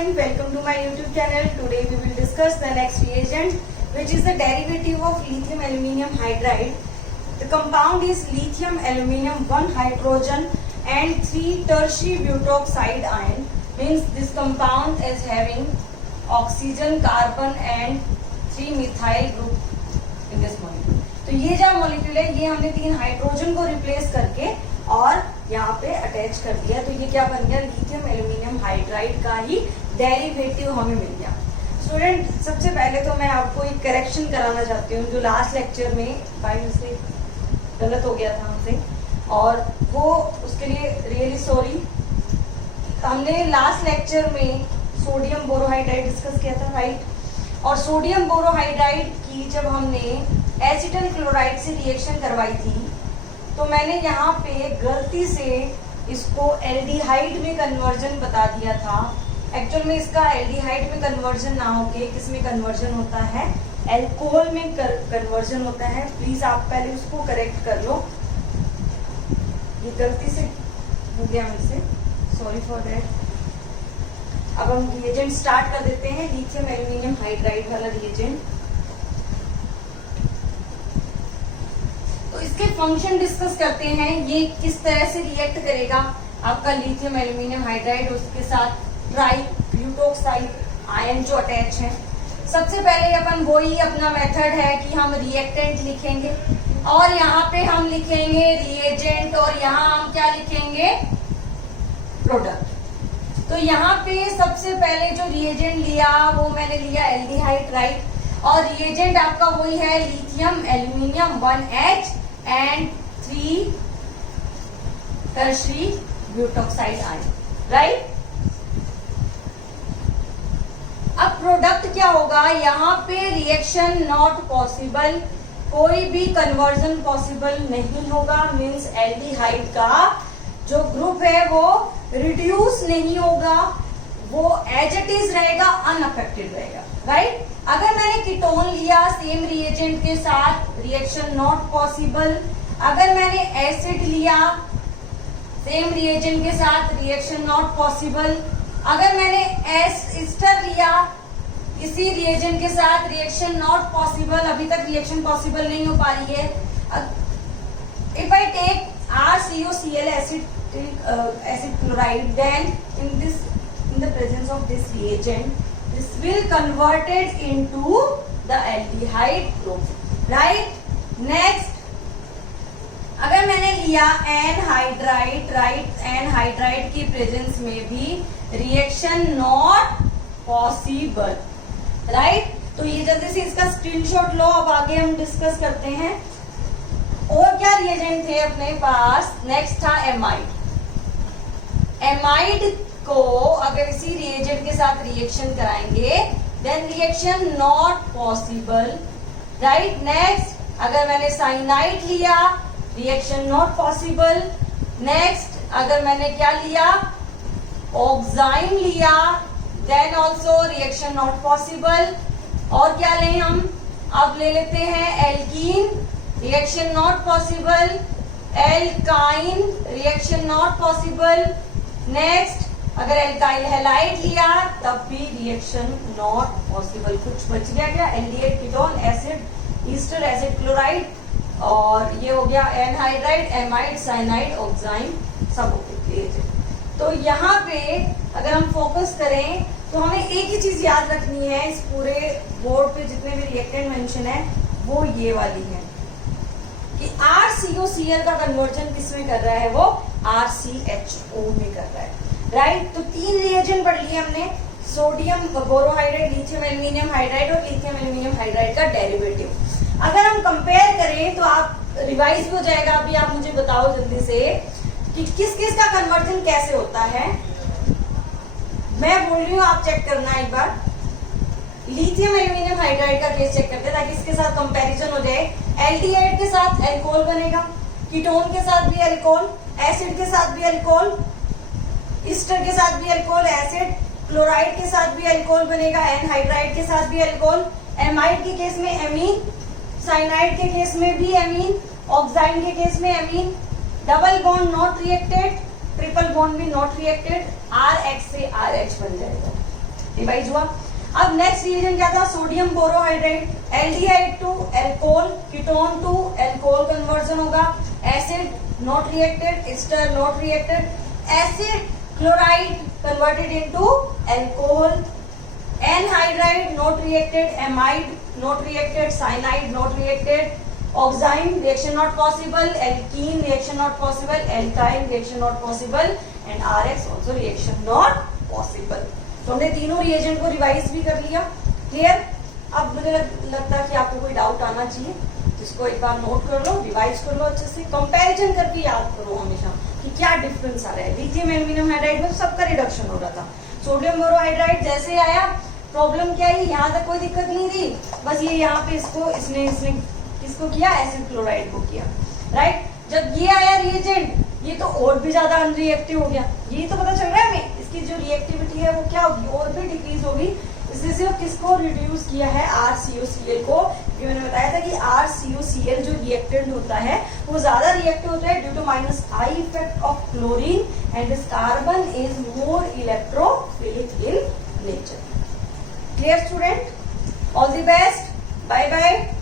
student, welcome to my YouTube channel. Today we will discuss the next reagent which is the derivative of lithium aluminium hydride. The compound is lithium aluminium 1 hydrogen and 3 tertiary butoxide ion. Means this compound is having oxygen, carbon and 3 methyl group in this molecule. तो ये जो molecule है ये हमने 3 hydrogen को replace करके और यहाँ पे अटैच कर दिया, तो ये क्या बन गया, लिथियम एल्यूमिनियम हाइड्राइड का ही डेरिवेटिव हमें मिल गया। स्टूडेंट, सबसे पहले तो मैं आपको एक करेक्शन कराना चाहती हूँ जो लास्ट लेक्चर में बाय मिस्टेक गलत हो गया था हमसे, और वो उसके लिए रियली सॉरी। हमने लास्ट लेक्चर में सोडियम बोरोहाइड्राइड डिस्कस किया था, राइट? और सोडियम बोरोहाइड्राइड की जब हमने एसिटल क्लोराइड से रिएक्शन करवाई थी तो मैंने यहाँ पे गलती से इसको एल्डिहाइड में कन्वर्जन बता दिया था। एक्चुअल में इसका एल्डिहाइड में कन्वर्जन ना होके किसमें कन्वर्जन होता है, एल्कोहल में कन्वर्जन होता है। प्लीज आप पहले उसको करेक्ट कर लो, ये गलती से हो गया मुझसे, सॉरी फॉर दैट। अब हम रिएजेंट स्टार्ट कर देते हैं, लिथियम एल्यूमिनियम हाइड्राइड वाला रिएजेंट। तो इसके फंक्शन डिस्कस करते हैं, ये किस तरह से रिएक्ट करेगा आपका लिथियम एल्यूमिनियम हाइड्राइड उसके साथ ट्राई ब्यूटोक्साइड आयन जो अटैच है। सबसे पहले अपन वही अपना मेथड है कि हम रिएक्टेंट लिखेंगे और यहाँ पे हम लिखेंगे रिएजेंट और यहाँ हम क्या लिखेंगे, प्रोडक्ट। तो यहाँ पे सबसे पहले जो रिएजेंट लिया वो मैंने लिया एल्डिहाइड, राइट? और रिएजेंट आपका वही है lithium aluminium 1H and 3 tertiary butoxide ion, right? अब प्रोडक्ट क्या होगा, यहाँ पे रिएक्शन नॉट पॉसिबल, कोई भी कन्वर्जन पॉसिबल नहीं होगा। मींस एल्डिहाइड का जो ग्रुप है वो रिड्यूस नहीं होगा, वो एज इट इज रहेगा, अनअफेक्टेड रहेगा, राइट? अगर मैंने कीटोन लिया सेम रिएजेंट के साथ, रिएक्शन नॉट पॉसिबल। अगर मैंने एसिड लिया सेम रिएजेंट के साथ, रिएक्शन नॉट पॉसिबल। अगर मैंने एस्टर लिया इसी रिएजेंट के साथ, रिएक्शन नॉट पॉसिबल, अभी तक रिएक्शन पॉसिबल नहीं हो पा रही है। If I take RCOCl acid chloride, then in the presence of this reagent, this will converted into the aldehyde group, right? Next, अगर मैंने लिया एनहाइड्राइड, राइट? एनहाइड्राइड की प्रेजेंस में भी रिएक्शन नॉट पॉसिबल, राइट? तो ये जल्दी से इसका स्क्रीनशॉट लो, अब आगे हम डिस्कस करते हैं। और क्या रिएजेंट थे अपने पास, नेक्स्ट था एमाइड। एमाइड को अगर इसी रिएजेंट के साथ रिएक्शन कराएंगे then reaction not possible, right? Next, अगर मैंने साइनाइड लिया रिएक्शन नॉट पॉसिबल। नेक्स्ट, अगर मैंने क्या लिया, ऑक्साइन लिया, then also reaction not possible. और क्या लें हम, अब ले लेते हैं alkene, reaction not possible. Alkyne, reaction not possible. Next, अगर एल्काइल हैलाइड लिया तब भी रिएक्शन नॉट पॉसिबल। कुछ बच गया क्या, aldehyde, ketone, acid, Easter, acid chloride, और ये हो गया एनहाइड्राइड, एमाइड, साइनाइड, ऑक्साइन, सब ओके। तो यहाँ पे अगर हम फोकस करें तो हमें एक ही चीज याद रखनी है, इस पूरे बोर्ड पे जितने भी रिएक्टेंट मेंशन है वो ये वाली है कि RCOCl का कन्वर्जन किसमें कर रहा है, वो RCHO में कर रहा है, राइट? तो 3 रिएजेंट पढ़ लिए हमने, sodium borohydride, lithium aluminium hydride और लिथियम एल्यूमिनियम हाइड्राइड का डेरिवेटिव। अगर हम कंपेयर करें तो आप रिवाइज भी हो जाएगा। अभी आप मुझे बताओ जल्दी से कि किस किस का कन्वर्जन कैसे होता है। मैं बोल रही हूँ, आप चेक करना एक बार। लिथियम एल्यूमिनियम हाइड्राइड का केस चेक करते हैं ताकि इसके साथ कंपैरिजन हो जाए। एल्डिहाइड के साथ एल्कोहल बनेगा, कीटोन के साथ भी एल्कोहल, एसिड के साथ भी एल्कोहल, ईस्टर के साथ भी एल्कोहल, एसिड क्लोराइड के साथ भी एल्कोहल बनेगा, एनहाइड्राइड के साथ भी एल्कोहल, एमाइड के केस में एमीन, साइनाइड के केस में भी एमीन, ऑक्साइन के केस में amine, double bond not reacted, triple bond भी नॉट रिएक्टेड, RH से RH बन जाएगा। रिवाइज हुआ। अब नेक्स्ट रिएजेंट क्या था, sodium borohydride, aldehyde to alcohol, ketone to alcohol conversion होगा, acid not reacted, ester not reacted, acid chloride converted into alcohol, anhydride not reacted, amide not reacted, cyanide not reacted, oxine reaction not possible, alkene reaction not possible, alkyne reaction not possible and RX also reaction not possible. तो हमने तीनों reagent को revise भी कर लिया। Clear? अब मुझे लगता है कि आपको कोई डाउट आना चाहिए, जिसको एक बार नोट कर लो, रिवाइज कर लो अच्छे से, कंपैरिजन करके याद करो हमेशा कि क्या डिफरेंस आ रहा है। लिथियम एल्यूमिनियम हाइड्राइड में सबका रिडक्शन हो रहा था, सोडियम बोरोहाइड्राइड जैसे आया प्रॉब्लम क्या है, यहाँ तक कोई दिक्कत नहीं थी, बस ये यहाँ पे इसने किसको किया, एसिड क्लोराइड को किया, राइट। जब ये आया रिएजेंट, ये तो और भी ज्यादा अनरिएक्टिव हो गया, ये तो पता चल रहा है हमें, इसकी जो रिएक्टिविटी है वो क्या होगी, और भी डिक्रीज होगी। इसलिए सिर्फ किसको रिड्यूस किया है, RCOCl को, क्योंकि मैंने बताया था कि RCOCl जो रिएक्टेंट होता है वो ज्यादा रिएक्टिव होता है due to -I effect of chlorine and this carbon is more electrophilic in nature. Clear student? All the best, bye bye.